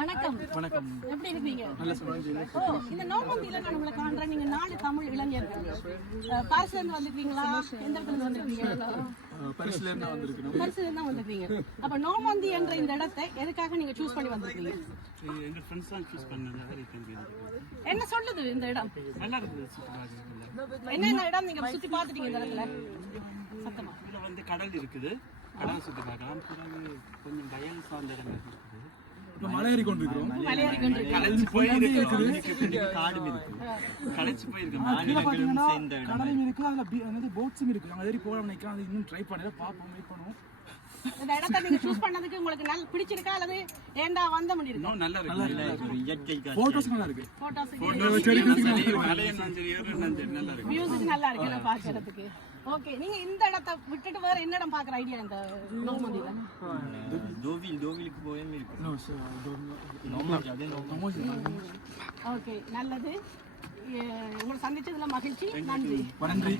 வணக்கம். வணக்கம். எப்படி இருக்கீங்க? ஓ, இந்த நோம்பந்தியில நான் உங்களை காண்றேன். நீங்க 4 தமிழ் இளைஞர்கள். பாரிஸ்ல இருந்து வந்திருக்கீங்களா? எந்த இடத்துல இருந்து வந்திருக்கீங்க? பாரிஸ்ல இருந்து வந்திருக்கீங்க. பாரிஸ்ல இருந்து வந்திருக்கீங்க. அப்ப நோம்பந்தி என்ற இந்த இடத்தை எதுக்காக நீங்க சூஸ் பண்ணி வந்திருக்கீங்க? எங்க ஃப்ரெண்ட்ஸ் தான் சூஸ் பண்ணாங்க. என்ன சொல்லுது இந்த இடம்? நல்லா இருக்குது சுத்தி பார்க்கறதுக்கு. என்ன இடம் நீங்க சுத்தி பார்த்துட்டீங்க இந்த இடத்துல? சத்தமா. இதுல வந்து கடல் இருக்குது. கடல் சுத்தி பார்க்கலாம். பிறகு கொஞ்சம் வயல் சார்ந்த இடம் இருக்குது. இப்ப மலையேறி கொண்டிருக்கிறோம். மலையேறி கொண்டிருக்கீங்க. களைச்சு போயிருக்கு. காடும் இருக்கு. களைச்சு போயிருக்கு. மாநிலங்களும் சேர்ந்த இடம். கடலும் இருக்கு, அதுல என்னது போட்ஸும் இருக்கு. அங்க ஏறி போகலாம் நினைக்கிறேன். அது இன்னும் ட்ரை பண்ணல, பாப்போம், வெயிட் பண்ணுவோம். இந்த இடத்தை நீங்க சூஸ் பண்ணதுக்கு உங்களுக்கு நல்ல பிடிச்சிருக்கா அல்லது ஏண்டா வந்த முடியும்? இன்னும் நல்லா இருக்கு. இயற்கை போட்டோஸ் நல்லா இருக்கு. போட்டோஸ் நல்லா இருக்கு. மியூசிக் நல்லா இருக்கு நான் பார்க்கிறதுக்கு. ஓகே, நீங்க இந்த இடத்தை விட்டுட்டு வேற என்ன இடம் பார்க்குற ஐடியா இந்த நோம்பந்தியில? தோவிலுக்கு போயே இருக்கு. ஓகே, நல்லது. உங்களை சந்திச்சதுல மகிழ்ச்சி. நன்றி. நன்றி.